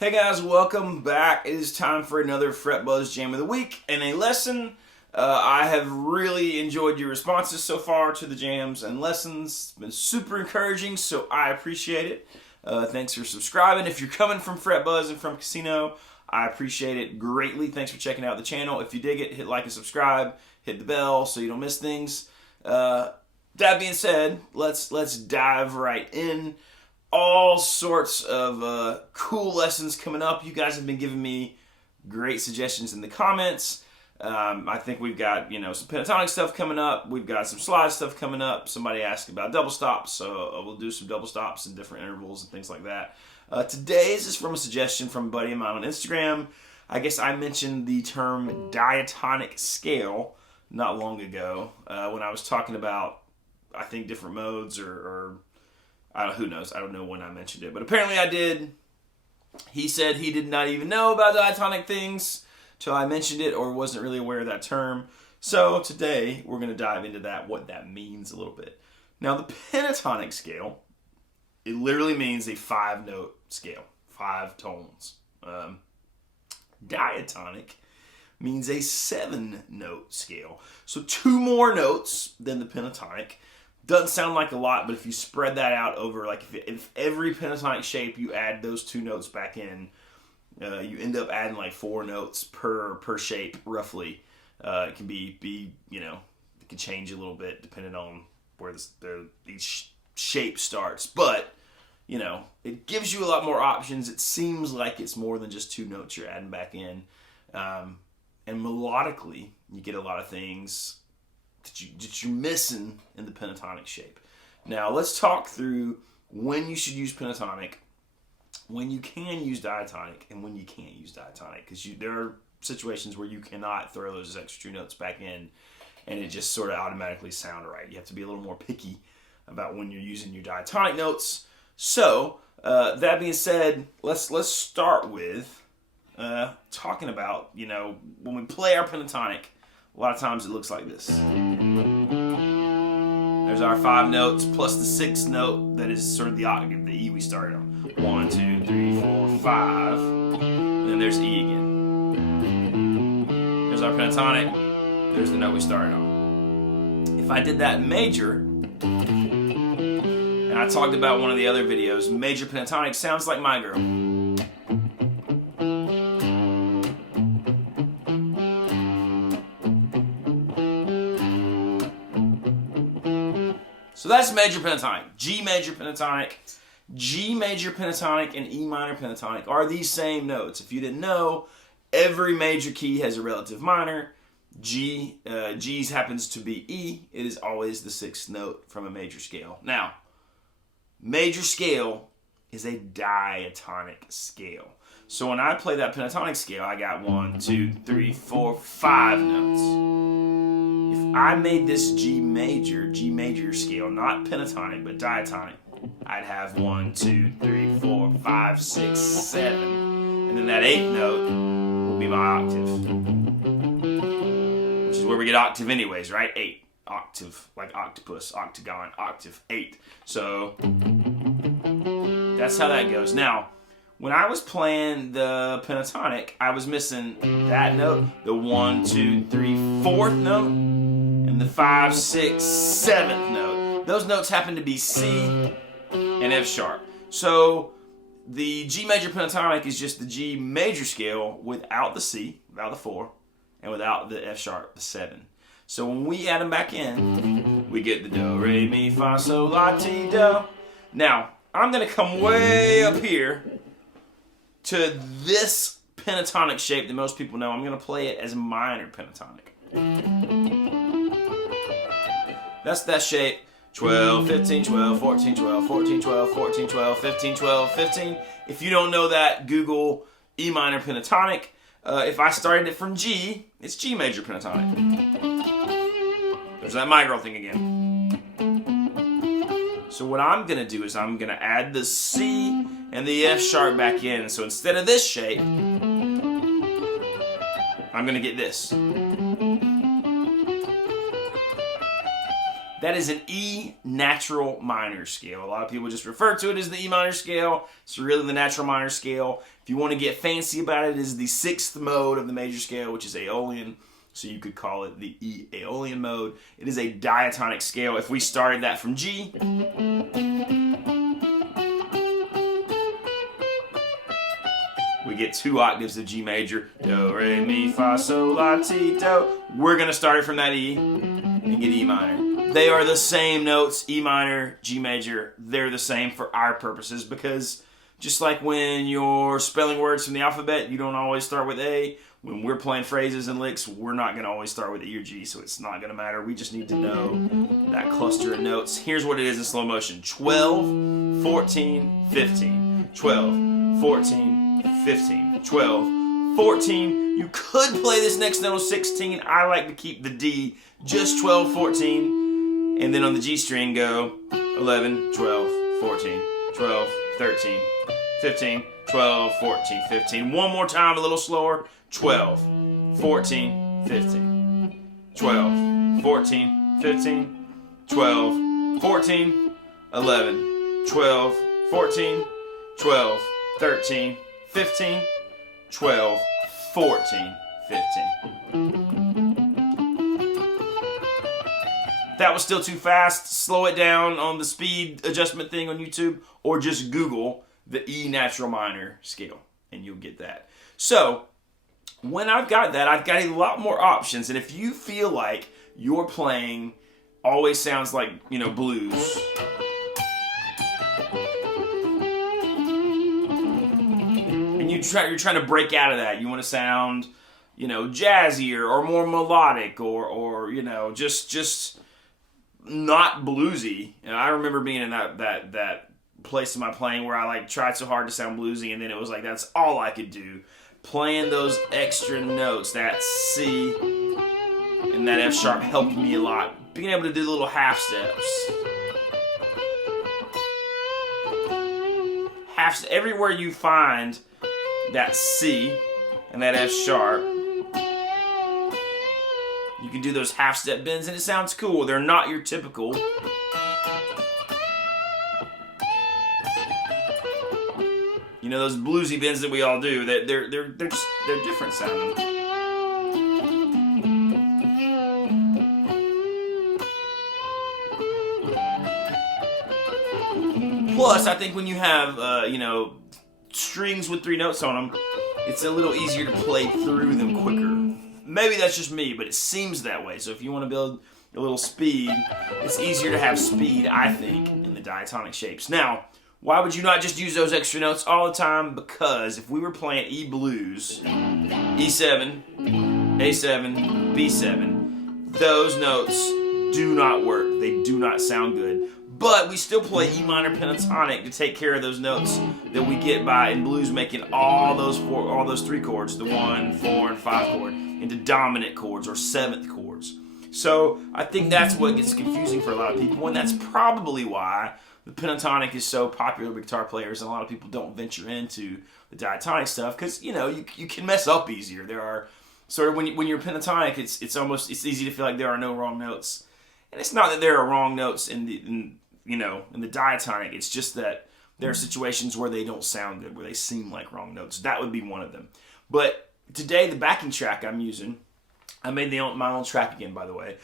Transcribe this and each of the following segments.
Hey guys, welcome back. It is time for another Fret Buzz Jam of the Week and a lesson. I have really enjoyed your responses so far to the jams and lessons. It's been super encouraging, so I appreciate it. Thanks for subscribing. If you're coming from Fret Buzz and from Casino, I appreciate it greatly. Thanks for checking out the channel. If you dig it, hit like and subscribe. Hit the bell so you don't miss things. That being said, let's dive right in. All sorts of cool lessons coming up. You guys have been giving me great suggestions in the comments. I think we've got some pentatonic stuff coming up. We've got some slide stuff coming up. Somebody asked about double stops, so we'll do some double stops in different intervals and things like that. Today's is from a suggestion from a buddy of mine on Instagram. I guess I mentioned the term diatonic scale not long ago when I was talking about, I think, different modes or who knows? I don't know when I mentioned it, but apparently I did. He said he did not even know about diatonic things till I mentioned it, or wasn't really aware of that term. So today we're going to dive into that, what that means a little bit. Now the pentatonic scale, it literally means a 5-note scale, 5 tones. Diatonic means a 7-note scale, so 2 more notes than the pentatonic. Doesn't sound like a lot, but if you spread that out over, like if every pentatonic shape you add those 2 notes back in, you end up adding like 4 notes per shape, roughly. It can be it can change a little bit depending on where each shape starts. But, it gives you a lot more options. It seems like it's more than just 2 notes you're adding back in. And melodically, you get a lot of things that you're missing in the pentatonic shape. Now, let's talk through when you should use pentatonic, when you can use diatonic, and when you can't use diatonic. Because there are situations where you cannot throw those extra 2 notes back in, and it just sort of automatically sound right. You have to be a little more picky about when you're using your diatonic notes. So, that being said, let's start with talking about, when we play our pentatonic, a lot of times it looks like this. There's our 5 notes plus the 6th note that is sort of the octave, the E we started on. 1, 2, 3, 4, 5. And then there's E again. There's our pentatonic. There's the note we started on. If I did that major, and I talked about one of the other videos, major pentatonic sounds like My Girl. So that's major pentatonic. G major pentatonic. G major pentatonic and E minor pentatonic are the same notes. If you didn't know, every major key has a relative minor. G's happens to be E. It is always the 6th note from a major scale. Now, major scale is a diatonic scale. So when I play that pentatonic scale, I got 1, 2, 3, 4, 5 notes. If I made this G major scale, not pentatonic, but diatonic, I'd have 1, 2, 3, 4, 5, 6, 7. And then that 8th note will be my octave. Which is where we get octave anyways, right? 8. Octave, like octopus, octagon, octave, 8. So that's how that goes. Now, when I was playing the pentatonic, I was missing that note, the 1, 2, 3, 4th note, and the 5, 6, 7th note. Those notes happen to be C and F sharp. So the G major pentatonic is just the G major scale without the C, without the 4, and without the F sharp, the 7. So when we add them back in, we get the do, re, mi, fa, sol, la, ti, do. Now, I'm going to come way up here to this pentatonic shape that most people know. I'm going to play it as minor pentatonic. That's that shape. 12, 15, 12, 14, 12, 14, 12, 14, 12, 15, 12, 15. If you don't know that, Google E minor pentatonic. If I started it from G, it's G major pentatonic. There's that My Girl thing again. So what I'm going to do is I'm going to add the C and the F sharp back in. So instead of this shape, I'm going to get this. That is an E natural minor scale. A lot of people just refer to it as the E minor scale. It's really the natural minor scale. If you want to get fancy about it, it is the 6th mode of the major scale, which is Aeolian. So you could call it the E Aeolian mode. It is a diatonic scale. If we started that from G, we get 2 octaves of G major. Do, re, mi, fa, sol, la, ti, do. We're going to start it from that E and get E minor. They are the same notes, E minor, G major. They're the same for our purposes because just like when you're spelling words from the alphabet, you don't always start with A. When we're playing phrases and licks, we're not going to always start with E or G, so it's not going to matter. We just need to know that cluster of notes. Here's what it is in slow motion. 12, 14, 15. 12, 14, 15. 12, 14. You could play this next note on 16. I like to keep the D just 12, 14. And then on the G string go 11, 12, 14, 12, 13, 15, 12, 14, 15. One more time, a little slower. 12, 14, 15. 12, 14, 15. 12, 14, 11, 12, 14, 12, 13, 15, 12, 14, 15. That was still too fast, slow it down on the speed adjustment thing on YouTube, or just Google the E natural minor scale, and you'll get that. So, when I've got that, I've got a lot more options, and if you feel like your playing always sounds like, you know, blues, and you're trying to break out of that, you want to sound, you know, jazzier or more melodic, or you know, just not bluesy. And I remember being in that place in my playing where I like tried so hard to sound bluesy, and then it was like that's all I could do. Playing those extra notes, that C and that F sharp helped me a lot. Being able to do little half steps. Everywhere you find that C and that F sharp, you can do those half-step bends, and it sounds cool. They're not your typical. You know, those bluesy bends that we all do. They're different sounding. Plus, I think when you have you know, strings with 3 notes on them, it's a little easier to play through them quicker. Maybe that's just me, but it seems that way. So if you want to build a little speed, it's easier to have speed, I think, in the diatonic shapes. Now, why would you not just use those extra notes all the time? Because if we were playing E blues, E7, A7, B7, those notes do not work. They do not sound good. But we still play E minor pentatonic to take care of those notes that we get by in blues making all those 3 chords, the 1, 4, and 5 chord, into dominant chords or 7th chords. So I think that's what gets confusing for a lot of people, and that's probably why the pentatonic is so popular with guitar players, and a lot of people don't venture into the diatonic stuff because, you know, you can mess up easier. There are sort of when you're pentatonic, it's easy to feel like there are no wrong notes, and it's not that there are wrong notes in the diatonic. It's just that there are situations where they don't sound good, where they seem like wrong notes. That would be one of them. But today, the backing track I'm using, I made my own track again, by the way.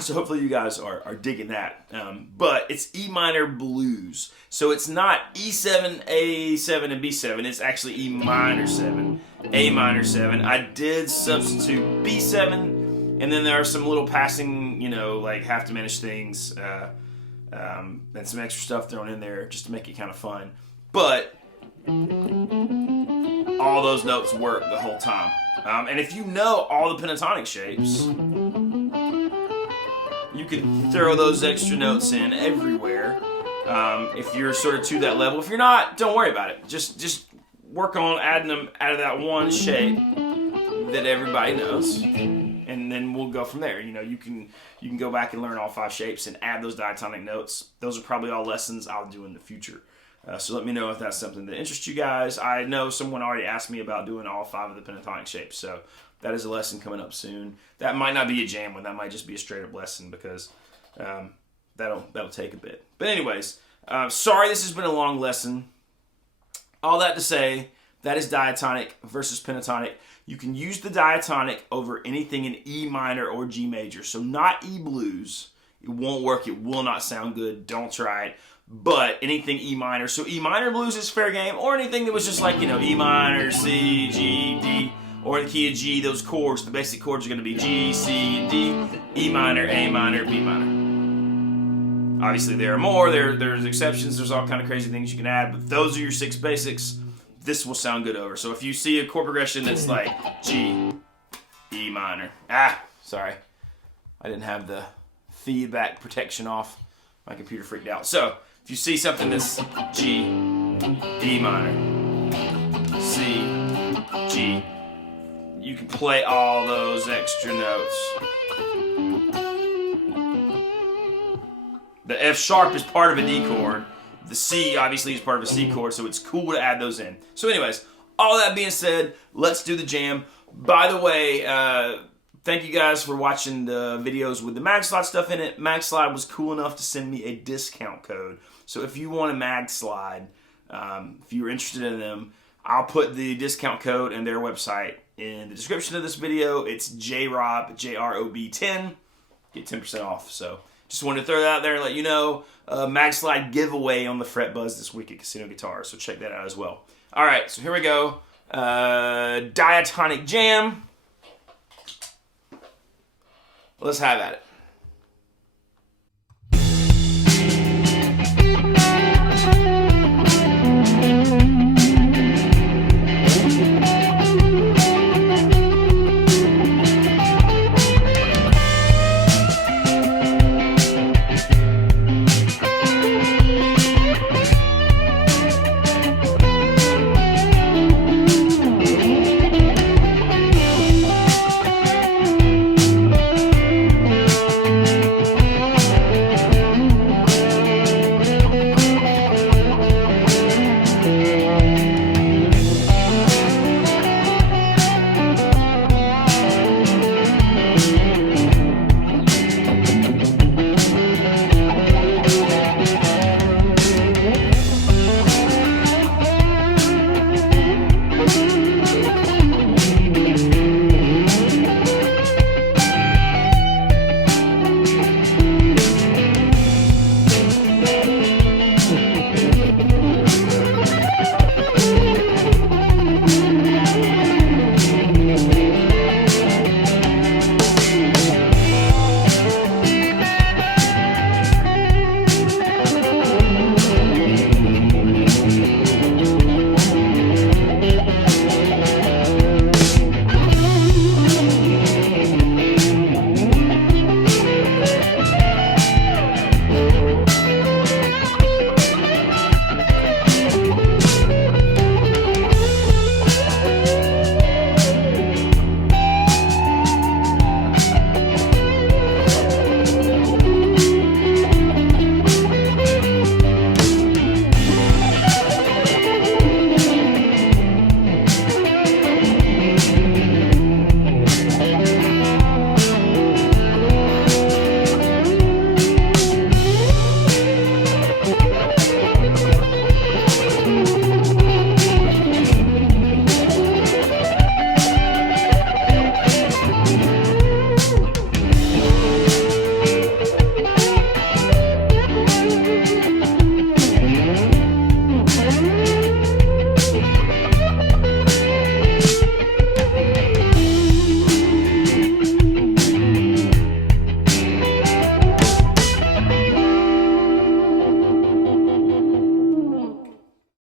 So hopefully you guys are digging that. But it's E minor blues. So it's not E7, A7, and B7. It's actually E minor 7, A minor 7. I did substitute B7, and then there are some little passing, you know, like half diminished things, and some extra stuff thrown in there just to make it kind of fun. But all those notes work the whole time. And if you know all the pentatonic shapes, you can throw those extra notes in everywhere. If you're sort of to that level. If you're not, don't worry about it. Just work on adding them out of that one shape that everybody knows, and then we'll go from there. You know, you can go back and learn all 5 shapes and add those diatonic notes. Those are probably all lessons I'll do in the future. So let me know if that's something that interests you guys. I know someone already asked me about doing all 5 of the pentatonic shapes, so that is a lesson coming up soon. That might not be a jam one. That might just be a straight up lesson because That'll take a bit. But anyways, sorry this has been a long lesson. All that to say, that is diatonic versus pentatonic. You can use the diatonic over anything in E minor or G major. So not E blues. It won't work. It will not sound good. Don't try it. But anything E minor. So E minor blues is fair game. Or anything that was just like, E minor, C, G, D. Or in the key of G, those chords, the basic chords are going to be G, C, and D. E minor, A minor, B minor. Obviously there are more. There's exceptions. There's all kind of crazy things you can add. But those are your 6 basics. This will sound good over. So if you see a chord progression that's like G, E minor. Sorry. I didn't have the feedback protection off. My computer freaked out. So if you see something that's G, E minor, C, G, you can play all those extra notes. The F sharp is part of a D chord. The C obviously is part of a C chord, so it's cool to add those in. So anyways, all that being said, let's do the jam. By the way, thank you guys for watching the videos with the MagSlide stuff in it. MagSlide was cool enough to send me a discount code. So if you want a MagSlide, if you're interested in them, I'll put the discount code and their website in the description of this video. It's JROB, J-R-O-B 10. Get 10% off. So just wanted to throw that out there and let you know. MagSlide giveaway on the Fret Buzz this week at Casino Guitars, so check that out as well. All right, so here we go. Diatonic jam. Let's have at it.